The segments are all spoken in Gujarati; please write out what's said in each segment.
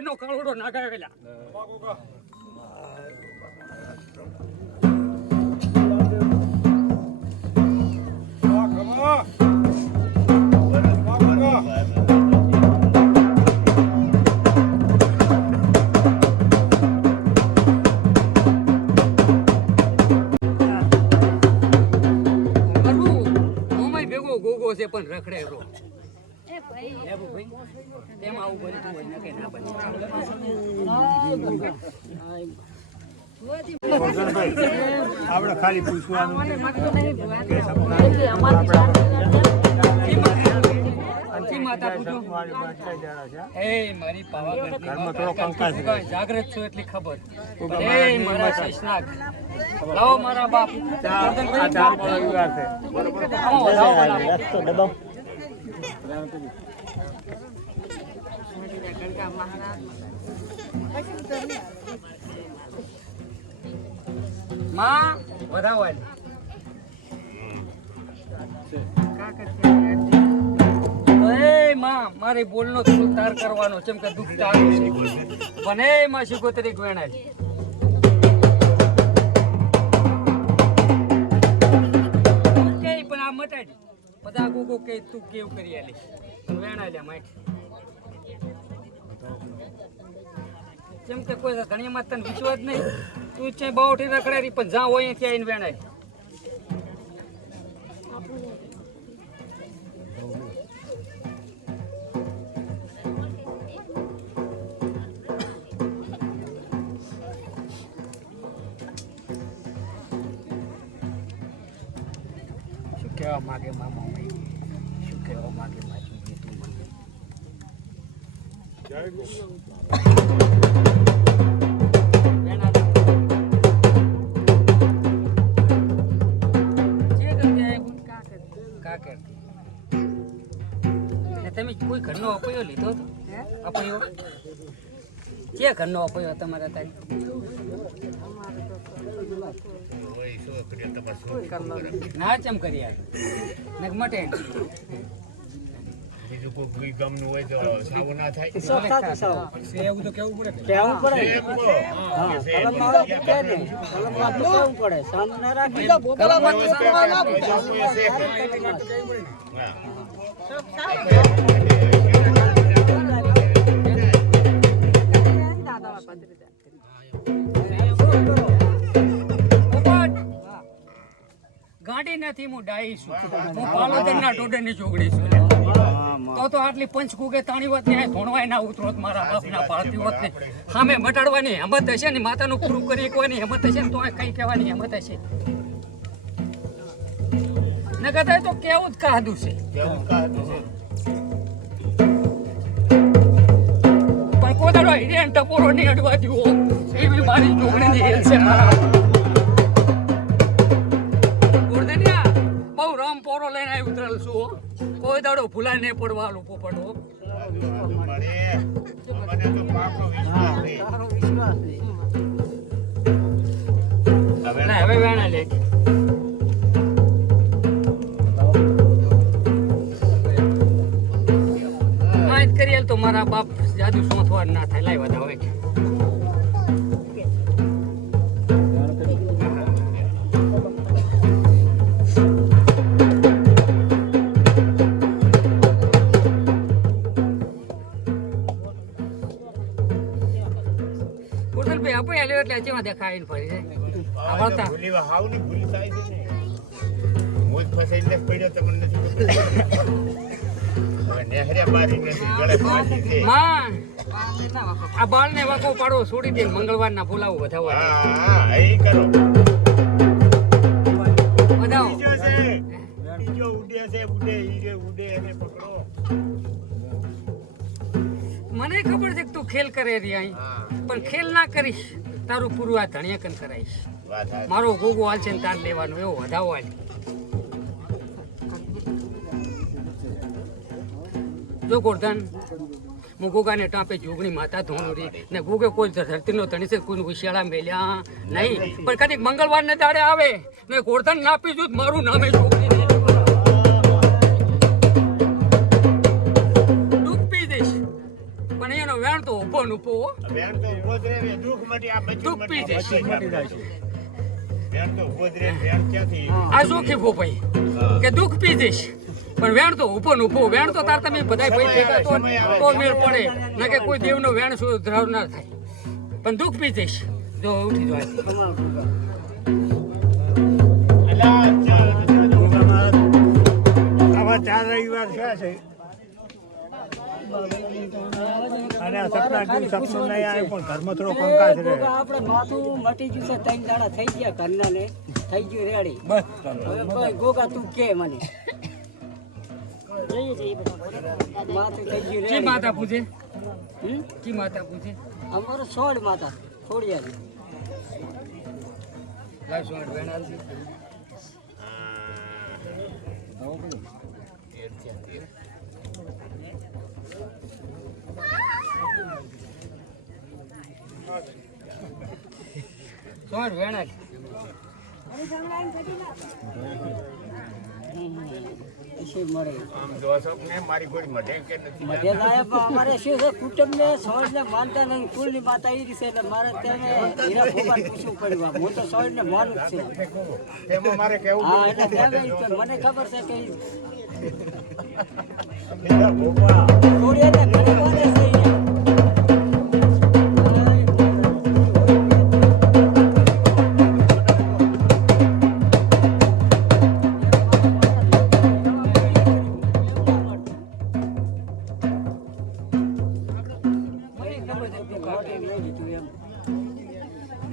નો કાળોડો નાગાવેલા ગોગો છે પણ રખડે રો તેમાં આવું બનતું હોય ને કે ના બને આપણે ખાલી પૂછવાનું મારી જાગૃત છું એટલી ખબર લાવો મારા બાપ માં વધાવવાની મારે બોલનો થોડું તાર કરવાનો છે કે દુઃખ તારું છે બને માં શીખોતરી ગણાય કે પણ આ મટાડી બધા ગોગો કે તું કેવું કરી આલી વેણા લે માઈટ જેમ કે કોઈ ઘણીમાં તને વિશ્વાસ નહીં તું છે બાવઠી રખડારી પણ જ્યાં હોય ત્યાં આવીને વેણાય શું કહેવા માગે મામા શું કહેવા માગે માજી તું મને તમે કોઈ ઘરનો અપયો લીધો હતો અપયો ક્યાં ઘરનો અપયો તમારા તારી ના ચમ કરી ને મટે બીજું કોઈ ગામનું હોય તો સાવો ના થાય એવું તો કેવું પડે સામે રાખી ગાડી નથી હું ડાઈ છું હું પાલોદરના ટોડરની ચોગડી છું તો આટલી પંચકુકે તાણી વાત ને ધોણવાય ના ઉતરોત મારા બાપના પાળતી હોત ને સામે મટાડવાની હિંમત હશે ને માતાનું પૂરું કરી કોઈની હિંમત હશે ને તો કઈ કહેવાની હિંમત હશે ને કદાચ તો કેવું જ કાદું છે પણ કોદાડો હિરેન ટપોરો ની અડવા દીવો એવી મારી ચોગડીની હેલ છે મારા બહુ રામ પોરો લઈને આવી ઉતરેલ છું કોઈ દાડો ભૂલાય નહીં પડવાનું પોપડો હવે વેણા લે માહિત કરીએ તો મારા બાપ જાદુ સોંથવાર ના થાય લાઈ વધાવે એટલે દેખાય ફરી જાય હાવ ની ભૂલ થાય છે ને મોજ ફસાઈને પડ્યો તમને નથી નહેરે મારી નથી ગળે ફાંસી છે માં આ બાળ ને વાકો પાડો છોડી દે મંગળવાર ના બોલાવો વધાવો હા એ કરો વધાવો બીજો ઉડે છે ઉડે એને પકડો મને ખબર છે કે તું ખેલ કરે રી અહીં પણ ખેલ ના કરીશ તારું પૂરું આ ધણિયા કન કરાઈશ મારો ગોગો હાલ છે ને તાર લેવાનો એવો વધાવો હાલ જો ગોરધન હું ગોગાને ટાંપે જોગણી માતા ધોણુરી ને ગોગે કોઈ ધરતીનો ધણી છે કોઈનું વિશાળા મેલ્યા નહીં પણ કદીક મંગળવાર ને દાડે આવે ને ગોરધન નાપી દઉં મારું નામે જોગણી ડૂબી દઈશ પણ એનો વેણ તો ઉભો ઉપો હો. વેણ તો ઊભો જ રહે, દુઃખ મટી આ બચી દુઃખ પી જશે. વેણ તો ઊભો જ રહે, વેણ ક્યાંથી? આ જોખી ભાઈ કે દુઃખ પી જઈશ પણ વેણ તો ઊભો ને ઊભો. વેણ તો તાર તમે બધા ભાઈ ભેગા તો મેળ પડે ના કે કોઈ દેવનો વેણ શું ધરાવ ના થાય પણ દુઃખ પી જઈશ. જો ઉઠી જાય આવા 4 રવિવાર થયા છે અને આ સપના જેવું સપનું નહીં આવે પણ ઘરમાં થોડો કંકાસ રહે. આપણે માથું મટી ગયું છે, 3 દાડા થઈ ગયા ઘરના ને થઈ ગયું રેડી. હવે ભાઈ ગોગા તું કે મને માથું થઈ ગયું કી રેડી. માતા પૂજે હમ? કી માતા પૂજે અમારો સોડ માતા થોડી આવી. લાવ સોડ વેણ આવશે. સોડ વેણ આવશે. શું મળે આમ જોશો ને મારી ગોળી મઢે કે નથી? મધ્ય લાયા પણ અમારે શું છે કુટુંબ ને સોડ ને માનતા નહીં. કુલની માતા એ રીતે એટલે મારે તેને હીરા ભગવાન પૂછવું પડ્યું. હું તો સોડ ને માનું જ છે. તેમાં મારે કેવું હા એટલે કેમ મને ખબર છે કે હીરા ભોપા. થોડી એટલે ઘણી માને છે અહીંયા.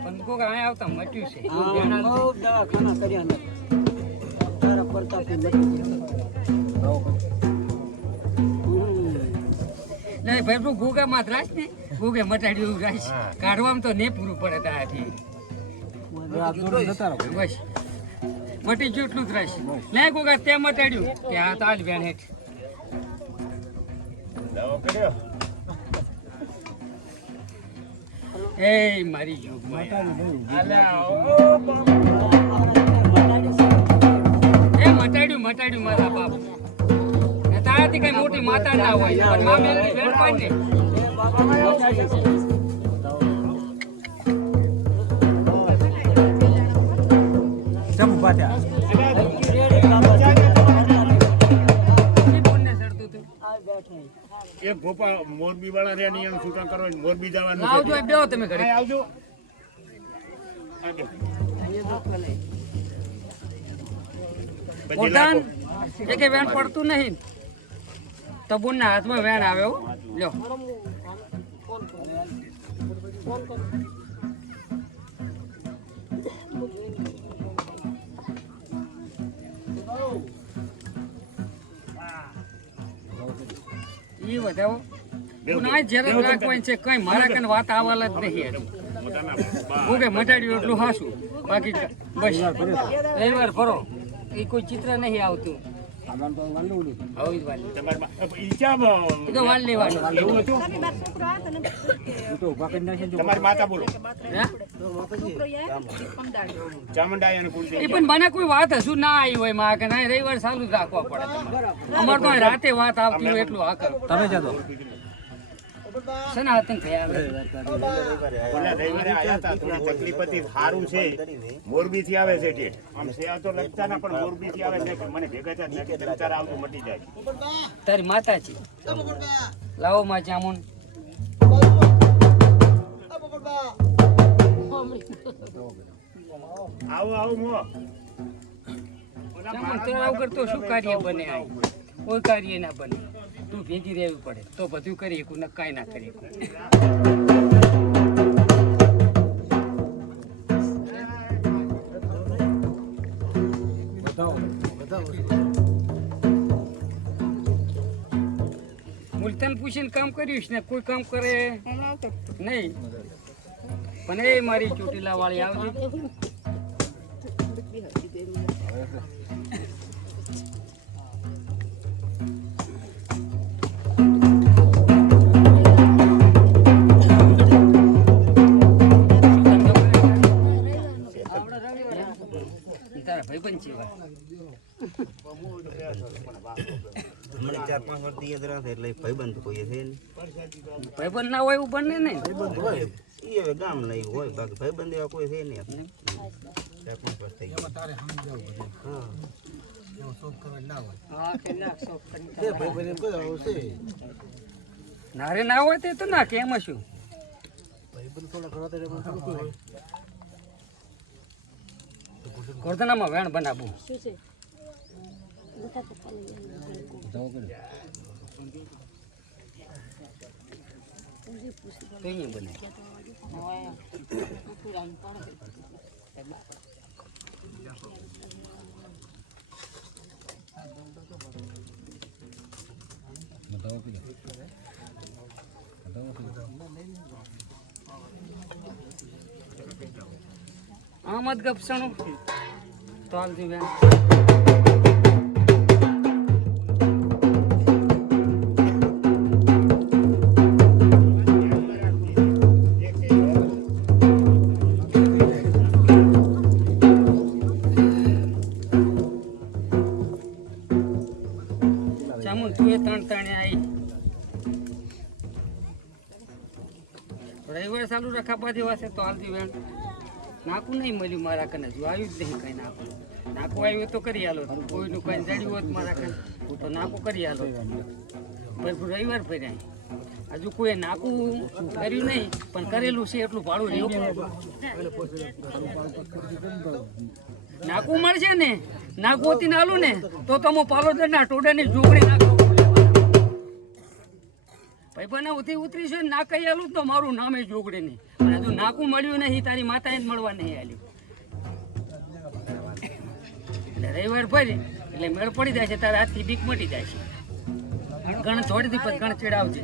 પણ કોક અહીંયા આવતા મટ્યું છે. હા, વેણ આવશે. બહુ દવાખાના કર્યા ને તારા પ્રતાપે મટી ગયા. નહીં ભાઈ તું ગુગા માં રાખ ને ગુગે મટાડ્યું રાખ કાઢવામાં તો નહીં પૂરું પડે તારાથી. બસ મટી ગયું એટલું જ રાખ. નહીં ગુગા તે મટાડ્યું કે આ તાલ વેણ હેઠ. દવા કર્યો એ મારી જોગ અલ્યા એ મટાડ્યું મારા બાપ. તારાથી કઈ મોટી માતા ના હોય પણ મા મેળવી વેણ પાડી ને. એ કોણને સડતું હતું? એક ભોપા મોરબી વાળા રે ની છૂટા કરો મોરબી જવાનું છે. લાવજો બેહો તમે ઘરે. અહીં આવજો. પછી ઓઢાણ લાખો. એકે વેણ પડતું નહીં તબુનના હાથમાં વેણ આવે હો. લ્યો ઈ વધાવો ના જરૂર રાખવાની છે કઈ મારા કને વાત આવવાલ જ નહીં હજુ. હું કે મટાડ્યું એટલું હાસું બાકી બસ રવિવાર ભરો એ કોઈ ચિત્ર નહીં આવતું. હવે જ વાલી. ઈ ચા એ તો વાલ લેવાનું. એવું હતું? તમારી માતા બોલો. હે? ચામુંડાયાનું કુલ છે. એ પણ મને કોઈ વાત હજુ ના આવી હોય માં કે ના રવિવાર ચાલુ જ રાખવા પડે તમારે. અમારે તો રાતે વાત આવતી હોય એટલું આ કરો. તમે જતો સનાતન થયા હવે. ઓલા રવિવારે આયા તા થોડી તકલીફ હતી સારું છે મોરબી થી આવે છે ઠેઠ આમ છે આ તો લગતા ના પણ મોરબી થી આવે છે મને ભેગા થયા નથી ત્રણ આવતું મટી જાય તારી માતાજી લાવો માં જામુન. આવો આવો મો જામુન તરાવ કરતો શું કાર્ય બને આ? કોઈ કાર્ય ના બને. તું ભેગી રહેવું પડે તો બધું કરી શકું ને કાંઈ ના કરી શકું. મુલતાન પૂછીને કામ કર્યું છે ને કોઈ કામ કરે નહીં. પણ એ મારી ચોટીલા વાળી આવજે. તારા ભાઈબંધ છે મને 4-5 વર્ષથી યાદ રાખે એટલે ભાઈબંધ કોઈ છે નહીં. ભાઈબંધ ના હોય એવું બને નહીં. ઈ હવે ગામ નહીં હોય બાકી ભાઈબંધ એવા કોઈ છે નહીં આપણે. 4-5 વર્ષ થઈ ગયા. હા કેટલાક શોખ કરી નારે ના હોય તે તો ના કેમ શું ગોરધનામાં વેણ બનાવવું તો અહીંયા બને. આમ જ ગપસણું તો હાલતી બેન ચામું તું એ ત્રણ આવી રવિવાર ચાલુ રખાપા જેવા છે તો હાલતી બેન નાકું નહીં મળ્યું મારા કને જો આવ્યું જ નહીં કઈ નાકું નાકું આવ્યું તો કરી આલો કોઈનું કઈ જડ્યું હોત મારા કને તો નાકું કરી આલો પછી રવિવાર ફર્યા હજુ કોઈ નાકું કર્યું નહીં પણ કરેલું છે એટલું ભાડું રહ્યું નાકું મળશે ને નાકું હોતી ને આલું ને તો તમે પાલોદરના ટોડાની ઝૂંપડી નાખો ભાઈ ઉતરી છે ના કહી આલું તો મારું નામે જોગડે નહીં પણ હજુ નાકું મળ્યું નહીં તારી માતાએ જ મળવા નહીં આલ્યું એટલે રવિવાર ફરી એટલે મેળ પડી જાય છે તારા હાથથી બીક મટી જાય છે ગણ છોડી દી પછી ગણ ચડાવજે